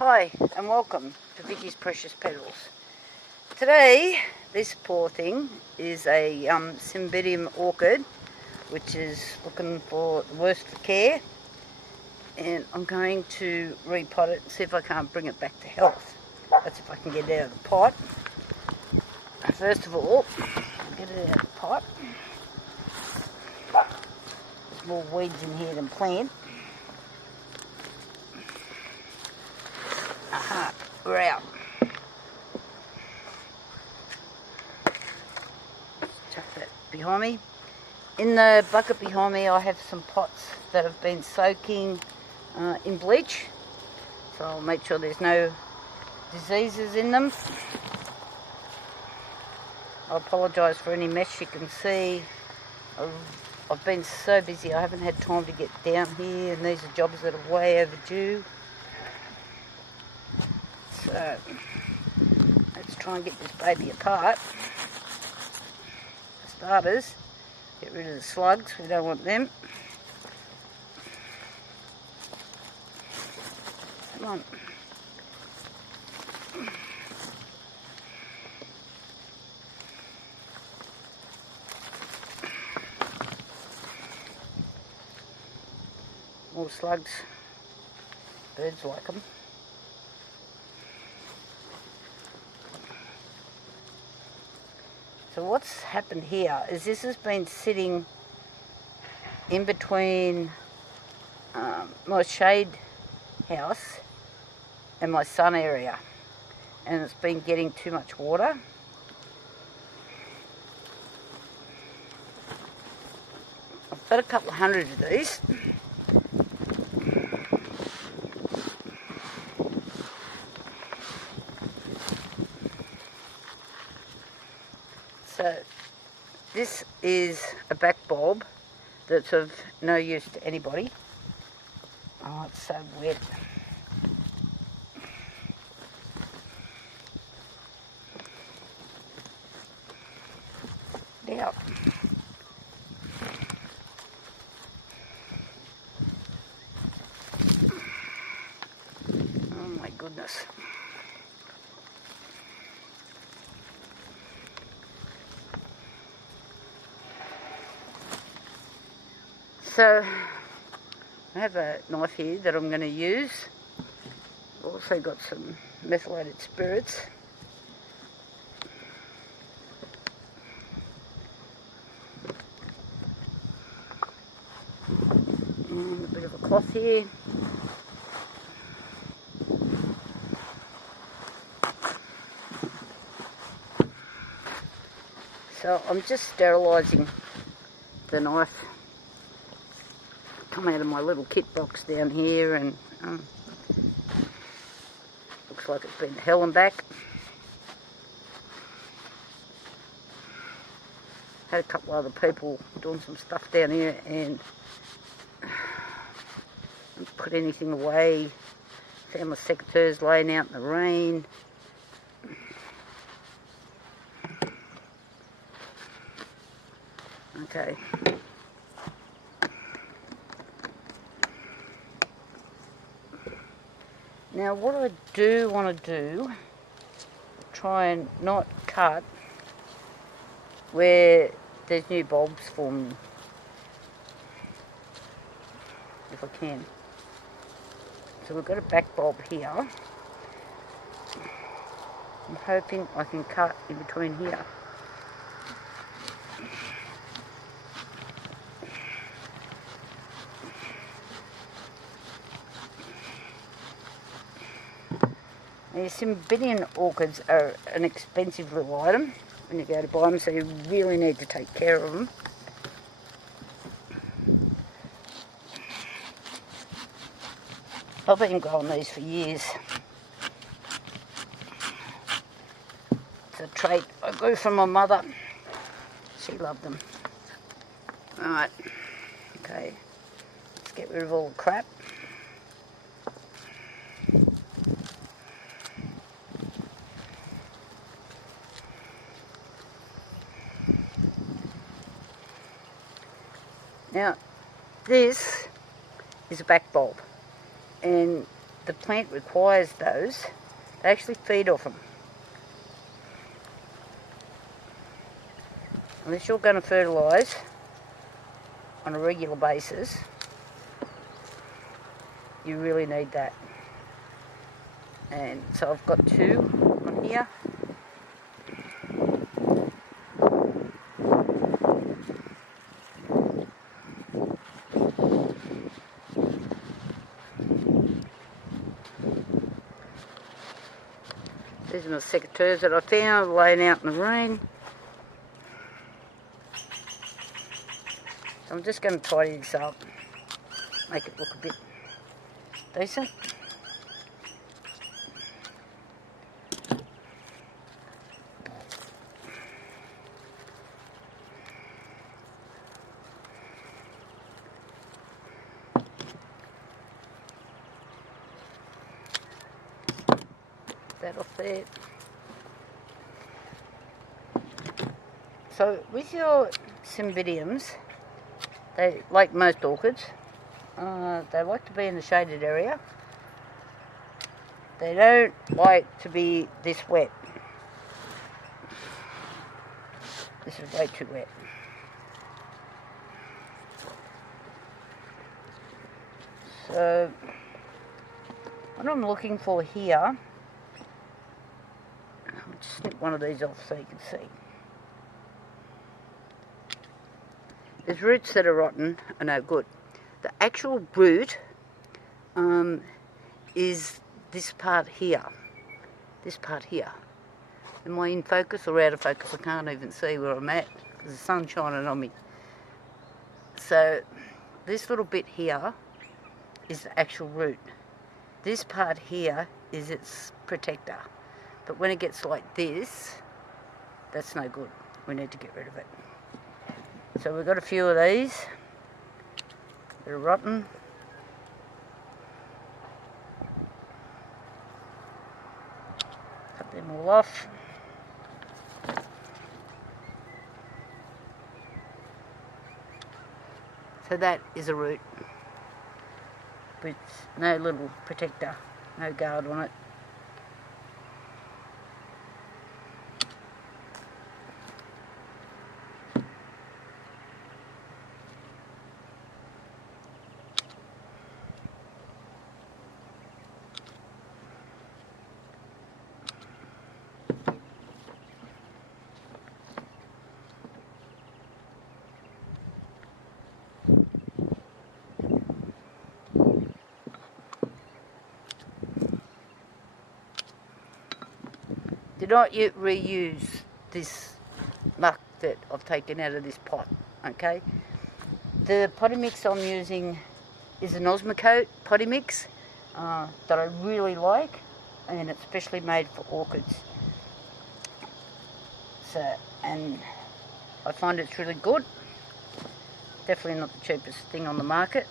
Hi and welcome to Vicky's Precious Petals. Today this poor thing is a Cymbidium Orchid which is looking for the worst of care, and I'm going to repot it and see if I can't bring it back to health. That's if I can get it out of the pot. First of all, I'll get it out of the pot. There's more weeds in here than plant. Aha, we're out. Chuck that behind me. In the bucket behind me I have some pots that have been soaking in bleach, so I'll make sure there's no diseases in them. I apologise for any mess you can see. I've been so busy I haven't had time to get down here, and these are jobs that are way overdue. So let's try and get this baby apart. For starters, get rid of the slugs, we don't want them. Come on. More slugs, birds like them. So what's happened here is this has been sitting in between my shade house and my sun area, and it's been getting too much water. I've got a couple of hundred of these. So this is a back bulb that's of no use to anybody. Oh, it's so wet. Out. Oh my goodness. So I have a knife here that I'm going to use. I've also got some methylated spirits. And a bit of a cloth here. So I'm just sterilising the knife. Come out of my little kit box down here, and looks like it's been to hell and back. Had a couple other people doing some stuff down here and didn't put anything away. Found my secateurs laying out in the rain. Okay. Now what I do want to do, try and not cut where there's new bulbs forming, if I can. So we've got a back bulb here. I'm hoping I can cut in between here. These Cymbidium orchids are an expensive little item when you go to buy them, so you really need to take care of them. I've been growing these for years. It's a trait I grew from my mother. She loved them. Alright, okay, let's get rid of all the crap. Now, this is a back bulb, and the plant requires those. They actually feed off them. Unless you're going to fertilise on a regular basis, you really need that. And so I've got 2 on here. These are my secateurs that I found laying out in the rain. So I'm just going to tidy this up, make it look a bit decent. That off there. So with your cymbidiums, they, like most orchids, they like to be in the shaded area. They don't like to be this wet. This is way too wet. So what I'm looking for here, I'll just snip one of these off so you can see. There's roots that are rotten and no good. The actual root is this part here. This part here. Am I in focus or out of focus? I can't even see where I'm at because the sun's shining on me. So this little bit here is the actual root. This part here is its protector. But when it gets like this, that's no good. We need to get rid of it. So we've got a few of these that are rotten. Cut them all off. So that is a root with no little protector, no guard on it. Do not reuse this muck that I've taken out of this pot, okay? The potting mix I'm using is an Osmocote potting mix that I really like, and it's specially made for orchids. So, and I find it's really good. Definitely not the cheapest thing on the market.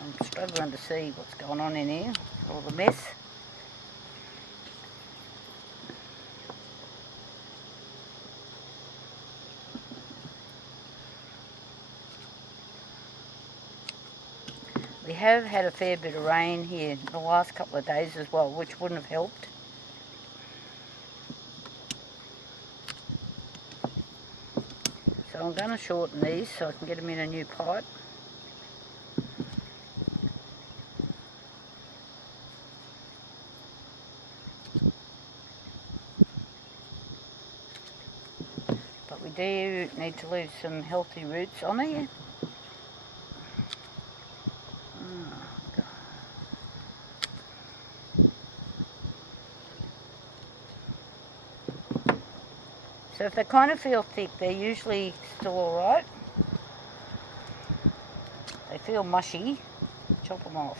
I'm struggling to see what's going on in here, all the mess. We have had a fair bit of rain here the last couple of days as well, which wouldn't have helped. So I'm going to shorten these so I can get them in a new pot. But we do need to leave some healthy roots on here. So if they kind of feel thick, they're usually still alright. They feel mushy, chop them off,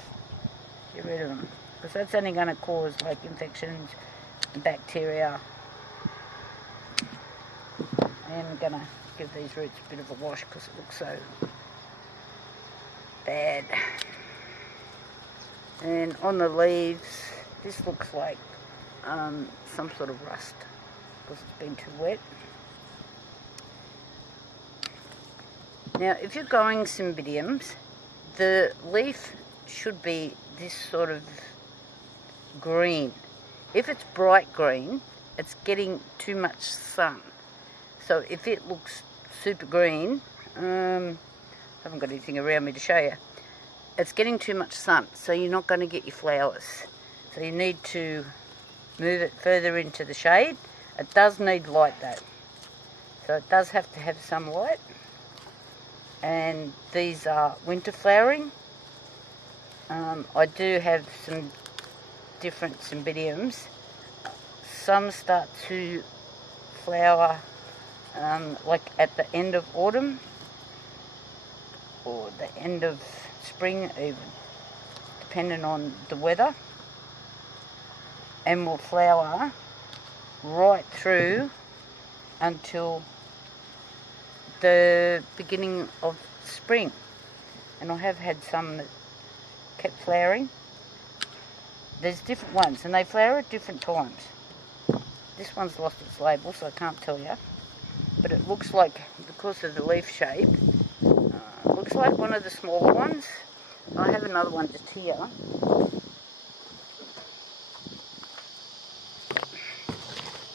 get rid of them. Because that's only going to cause like infections and bacteria. I am going to give these roots a bit of a wash because it looks so bad. And on the leaves, this looks like some sort of rust because it's been too wet. Now if you're growing cymbidiums, the leaf should be this sort of green. If it's bright green, it's getting too much sun. So if it looks super green, I haven't got anything around me to show you, it's getting too much sun, so you're not going to get your flowers. So you need to move it further into the shade. It does need light though, so it does have to have some light. And these are winter flowering. I do have some different cymbidiums. Some start to flower like at the end of autumn or the end of spring even, depending on the weather, and will flower right through until the beginning of spring. And I have had some that kept flowering. There's different ones and they flower at different times. This one's lost its label, so I can't tell you, but it looks like, because of the leaf shape, looks like one of the smaller ones. I have another one just here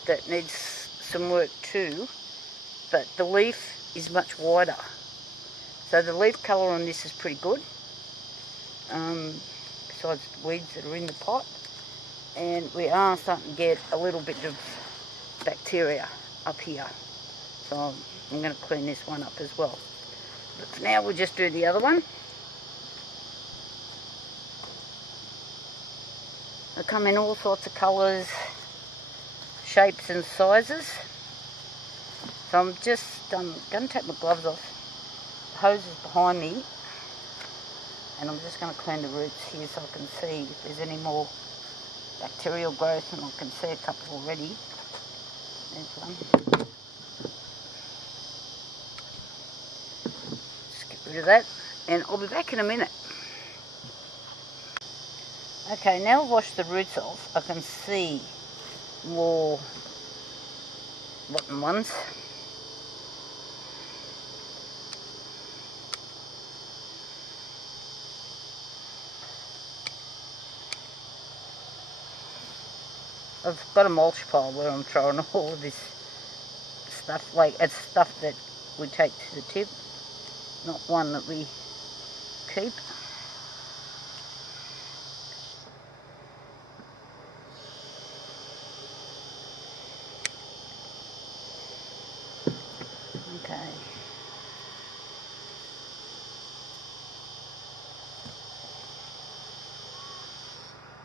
that needs some work too, but the leaf is much wider. So the leaf colour on this is pretty good, besides the weeds that are in the pot. And we are starting to get a little bit of bacteria up here. So I'm going to clean this one up as well. But for now we'll just do the other one. They come in all sorts of colours, shapes and sizes. So I'm just going to take my gloves off. The hose is behind me. And I'm just going to clean the roots here so I can see if there's any more bacterial growth, and I can see a couple already. There's one. Just get rid of that, and I'll be back in a minute. Okay, now I've washed the roots off, I can see more rotten ones. I've got a mulch pile where I'm throwing all of this stuff, like it's stuff that we take to the tip, not one that we keep. Okay.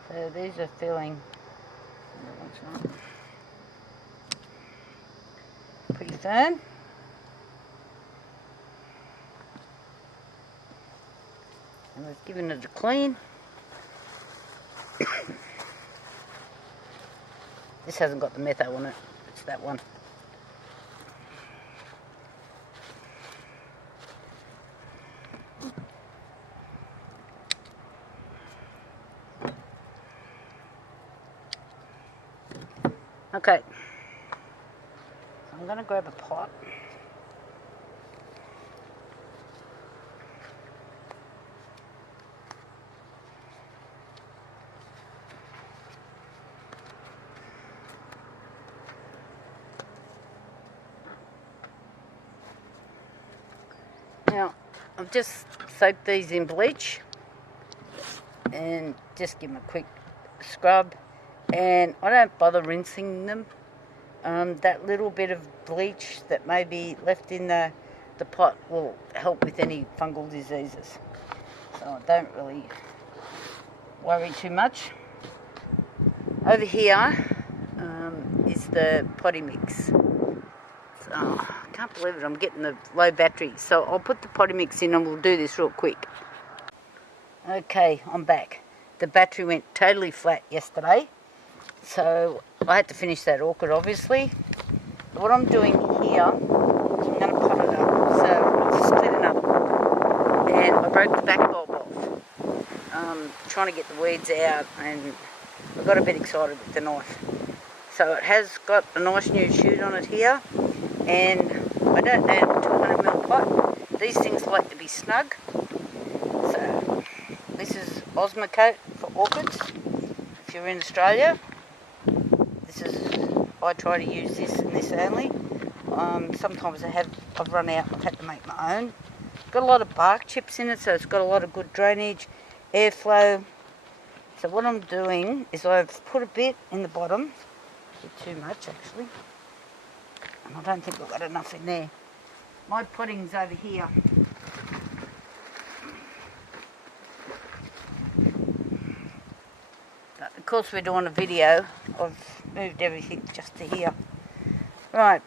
So these are filling. Pretty firm. And we've given it a clean. This hasn't got the metho on it, it's that one. Okay, so I'm going to grab a pot. Now, I've just soaked these in bleach and just give them a quick scrub. And I don't bother rinsing them. That little bit of bleach that may be left in the pot will help with any fungal diseases. So I don't really worry too much. Over here is the potty mix. So I can't believe it, I'm getting the low battery. So I'll put the potty mix in and we'll do this real quick. Okay, I'm back. The battery went totally flat yesterday. So I had to finish that orchid, obviously. But what I'm doing here is I'm going to pot it up. So I'll split another one. And I broke the back bulb off. Trying to get the weeds out, and I got a bit excited with the knife. So it has got a nice new shoot on it here. And I don't need a 200ml pot. these things like to be snug. So this is Osmocote for orchids. If you're in Australia, I try to use this and this only. Sometimes I've run out and I've had to make my own. Got a lot of bark chips in it, so it's got a lot of good drainage, airflow. So what I'm doing is I've put a bit in the bottom, a bit too much actually, and I don't think I've got enough in there. My pudding's over here. But because we're doing a video, I've moved everything just to here. Right,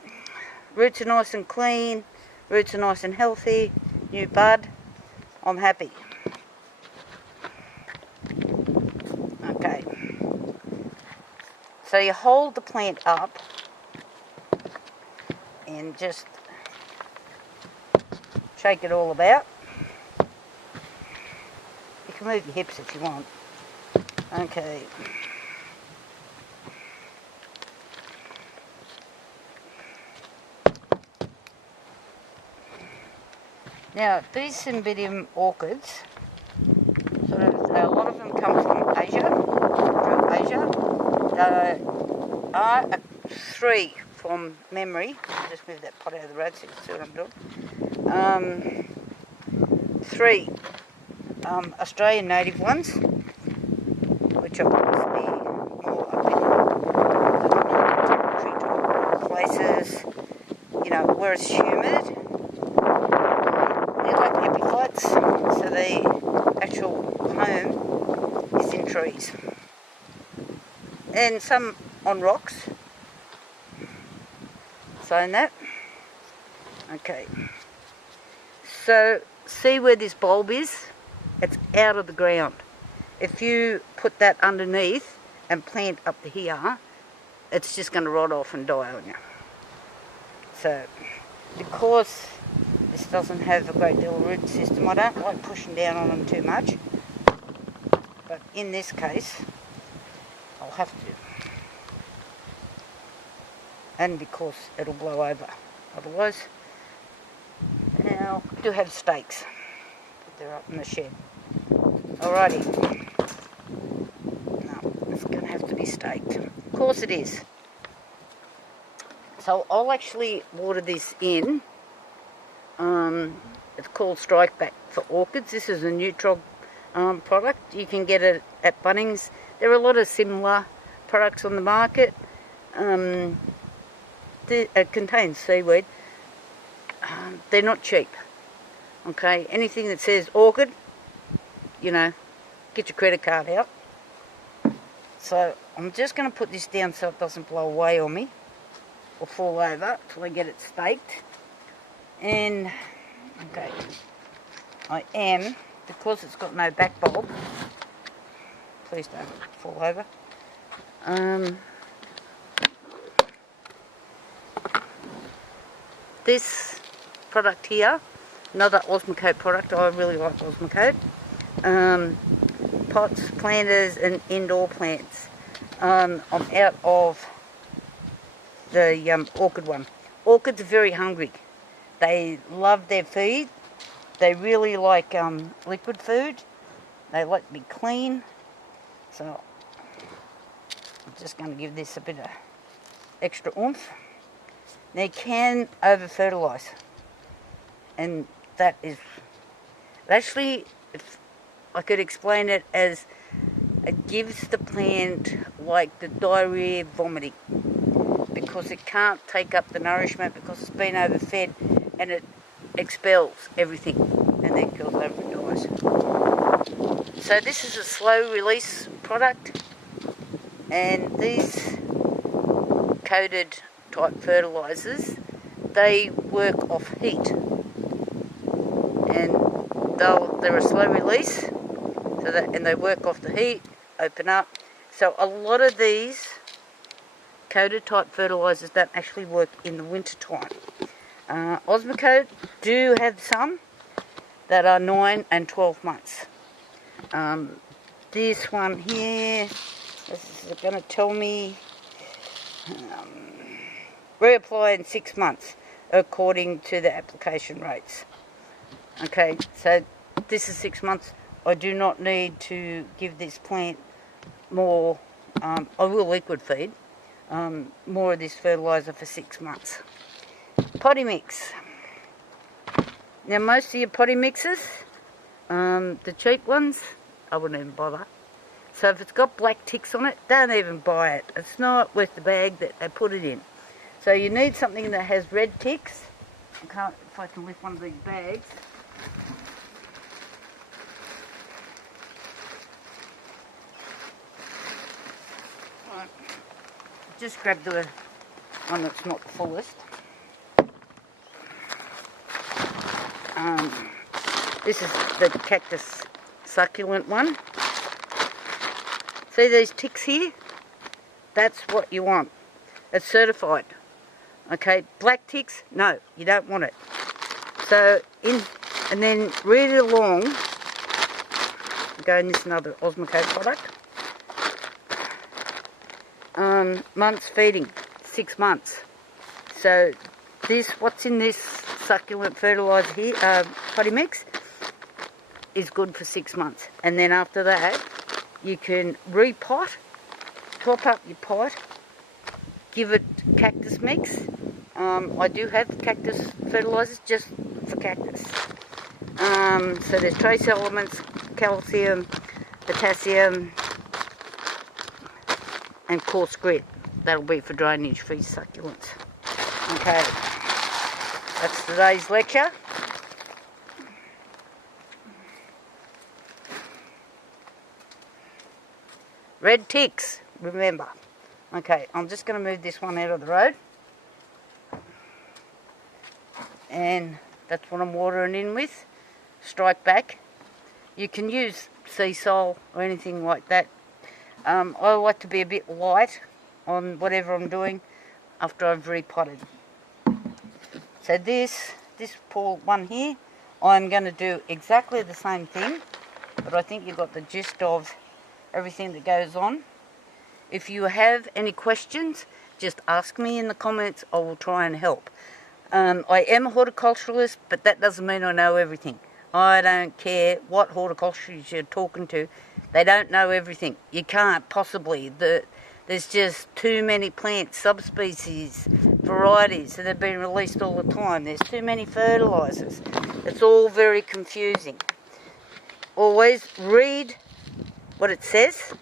roots are nice and clean, roots are nice and healthy, new bud. I'm happy. Okay, so you hold the plant up and just shake it all about. You can move your hips if you want. Okay. Now, these Cymbidium orchids, a lot of them come from Asia. There are 3 from memory. I'll just move that pot out of the road so you can see what I'm doing. 3 Australian native ones, which are obviously more up in the places, you know, where it's humid. They're like epiphytes, so the actual home is in trees. And some on rocks. Saying that. Okay. So, see where this bulb is? It's out of the ground. If you put that underneath and plant up to here, it's just going to rot off and die on you. So, because this doesn't have a great deal of root system, I don't like pushing down on them too much. But in this case, I'll have to. And because it'll blow over. Otherwise, now I do have stakes, but they're up in the shed. Alrighty. No, it's going to have to be staked. Of course it is. So I'll actually water this in. It's called Strike Back for Orchids. This is a neutral product. You can get it at Bunnings. There are a lot of similar products on the market. It contains seaweed. They're not cheap. Okay, anything that says orchid, you know, get your credit card out. So I'm just going to put this down so it doesn't blow away on me or fall over till I get it staked. And okay, I am, because it's got no back bulb, please don't fall over. This product here, another Osmocote product. I really like Osmocote. Pots, planters and indoor plants. I'm out of the orchid one. Orchids are very hungry. They love their feed. They really like liquid food. They like to be clean. So I'm just going to give this a bit of extra oomph. They can over-fertilise, and that is, actually, if I could explain it as, it gives the plant like the diarrhea vomiting, because it can't take up the nourishment because it's been overfed, and it expels everything and then kills over and dies. So this is a slow release product, and these coated type fertilisers, they work off heat, and they're a slow release, so and they work off the heat, open up. So a lot of these coated type fertilisers don't actually work in the winter time. Osmocote do have some that are 9 and 12 months. This one here, this is going to tell me reapply in 6 months according to the application rates. Okay, so this is 6 months. I do not need to give this plant more, I will liquid feed, more of this fertiliser for 6 months. Potty mix. Now most of your potty mixes, the cheap ones, I wouldn't even bother. So if it's got black ticks on it, don't even buy it. It's not worth the bag that they put it in. So you need something that has red ticks. I can't, if I can lift one of these bags. Right. Just grab the one that's not the fullest. This is the cactus succulent one. See these ticks here? That's what you want. It's certified. Okay, black ticks, no, you don't want it. So and then read it along. Again, this is another Osmoco product. Months feeding, 6 months. So what's in this succulent fertiliser here, potty mix, is good for 6 months. And then after that, you can repot, top up your pot, give it cactus mix. I do have cactus fertilisers just for cactus. So there's trace elements, calcium, potassium, and coarse grit. That'll be for drainage for your succulents. Okay, that's today's lecture. Red ticks, remember. Okay, I'm just going to move this one out of the road. And that's what I'm watering in with. Strike back. You can use sea salt or anything like that. I like to be a bit light on whatever I'm doing after I've repotted. So this poor one here, I'm going to do exactly the same thing, but I think you've got the gist of everything that goes on. If you have any questions, just ask me in the comments. I will try and help. I am a horticulturalist, but that doesn't mean I know everything. I don't care what horticulturists you're talking to. They don't know everything. You can't possibly. There's just too many plants, subspecies, varieties that have been released all the time. There's too many fertilisers. It's all very confusing. Always read what it says,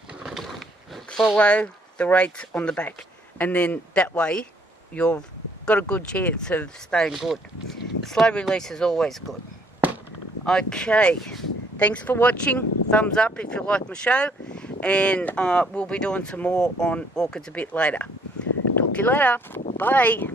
follow the rates on the back, and then that way you've got a good chance of staying good. Slow release is always good. Okay, thanks for watching. Thumbs up if you like my show, and we'll be doing some more on orchids a bit later. Talk to you later. Bye.